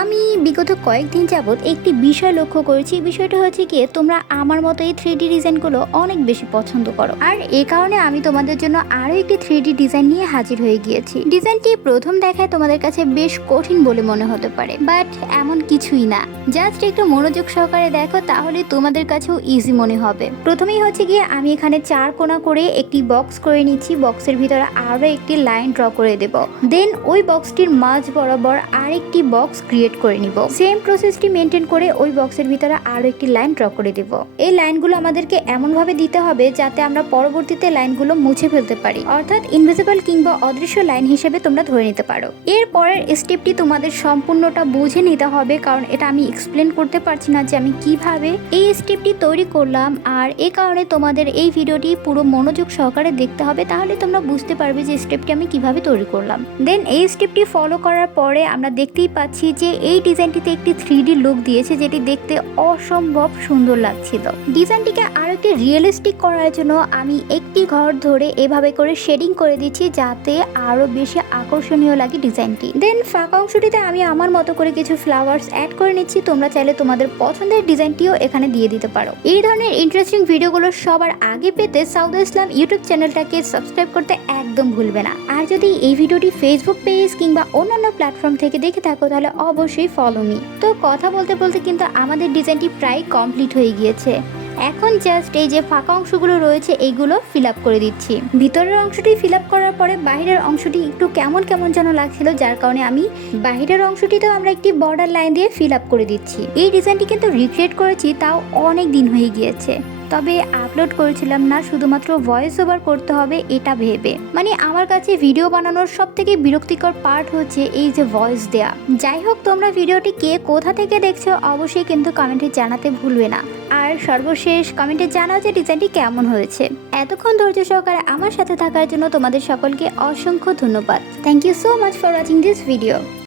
আমি বিগত কয়েকদিন যাবৎ একটি বিষয় লক্ষ্য করেছি। বিষয়টা হচ্ছে কি, তোমরা আমার মতো এই 3D ডিজাইনগুলো অনেক বেশি পছন্দ করো, আর এই কারণে আমি তোমাদের জন্য আরও একটি 3D ডিজাইন নিয়ে হাজির হয়ে গিয়েছি। ডিজাইনটি প্রথম দেখায় তোমাদের কাছে বেশ কঠিন বলে মনে হতে পারে, বাট এমন কিছুই না। জাস্ট একটু মনোযোগ সহকারে দেখো, তাহলে তোমাদের কাছেও ইজি মনে হবে। প্রথমেই হচ্ছে গিয়ে আমি এখানে 4 কোণা করে একটি বক্স করে নিচ্ছি। বক্সের ভিতরে আরও একটি লাইন ড্র করে দেব। দেন ওই বক্সটির মাঝ বরাবর আরেকটি বক্স ক্রিয়েট করে নিব। সেম প্রসেসটি মেনটেন করে ওই বক্সের ভিতরে আরো একটি লাইন ড্র করে দিব। এই লাইনগুলো আমাদেরকে এমন ভাবে দিতে হবে যাতে আমরা পরবর্তীতে লাইনগুলো মুছে ফেলতে পারি, অর্থাৎ ইনভিজিবল কিংবা অদৃশ্য লাইন হিসেবে তোমরা ধরে নিতে পারো। এর পরের স্টেপটি তোমাদের সম্পূর্ণটা বুঝে নিতে হবে, কারণ এটা আমি এক্সপ্লেন করতে পারছি না যে আমি কিভাবে এই স্টেপটি তৈরি করলাম। আর এই কারণে তোমাদের এই ভিডিওটি পুরো মনোযোগ সহকারে দেখতে হবে, তাহলে তোমরা বুঝতে পারবে যে স্টেপটি আমি কিভাবে তৈরি করলাম। দেন এই স্টেপটি ফলো করার পরে আমরা দেখতেই পাচ্ছি যে এই ডিজাইনটিতে একটি 3D লুক দিয়েছে, যেটি দেখতে অসম্ভব সুন্দর লাগছিল। ডিজাইনটিকে আরো একটি রিয়েলিস্টিক করার জন্য আমি একটি ঘর ধরে এভাবে করে শেডিং করে দিচ্ছি, যাতে আরো বেশি আকর্ষণীয় লাগে ডিজাইনটি। দেন ফাঁকা অংশটিতে আমি আমার মতো করে কিছু ফ্লাওয়ার্স অ্যাড করে নিচ্ছি। তোমরা চাইলে তোমাদের পছন্দের ডিজাইনটিও এখানে দিয়ে দিতে পারো। এই ধরনের ইন্টারেস্টিং ভিডিওগুলো সবার আগে পেতে সাউদা ইসলাম ইউটিউব চ্যানেলটাকে সাবস্ক্রাইব করতে একদম ভুলবে না। আর যদি এই ভিডিওটি ফেসবুক পেজ কিংবা অন্যান্য প্ল্যাটফর্ম থেকে দেখে থাকো, তাহলে অবশ্যই ফলো মি। তো কথা বলতে বলতে কিন্তু আমাদের ডিজাইনটি প্রায় কমপ্লিট হয়ে গিয়েছে। এখন জাস্ট এই যে ফাঁকা অংশগুলো রয়েছে এইগুলো ফিল আপ করে দিচ্ছি। ভিতরের অংশটি ফিল আপ করার পরে বাহিরের অংশটি একটু কেমন কেমন যেন লাগছিল, যার কারণে আমি বাহিরের অংশটিতেও আমরা একটি বর্ডার লাইন দিয়ে ফিল আপ করে দিচ্ছি। এই ডিজাইনটি কিন্তু রিক্রিয়েট করেছি, তাও অনেক দিন হয়ে গিয়েছে, তবে আপলোড করেছিলাম না, শুধুমাত্র ভয়েস ওভার করতে হবে এটা ভেবে। মানে আমার কাছে ভিডিও বানানোর সব থেকে বিরক্তিকর পার্ট হচ্ছে এই যে ভয়েস দেয়া। যাই হোক, তোমরা ভিডিওটি কে কোথা থেকে দেখছো অবশ্যই কিন্তু কমেন্টে জানাতে ভুলবে না। আর সর্বশেষ কমেন্টে জানাও যে ডিজাইনটি কেমন হয়েছে। এতক্ষণ ধৈর্য সহকারে আমার সাথে থাকার জন্য তোমাদের সকলকে অসংখ্য ধন্যবাদ। Thank you so much for watching this video.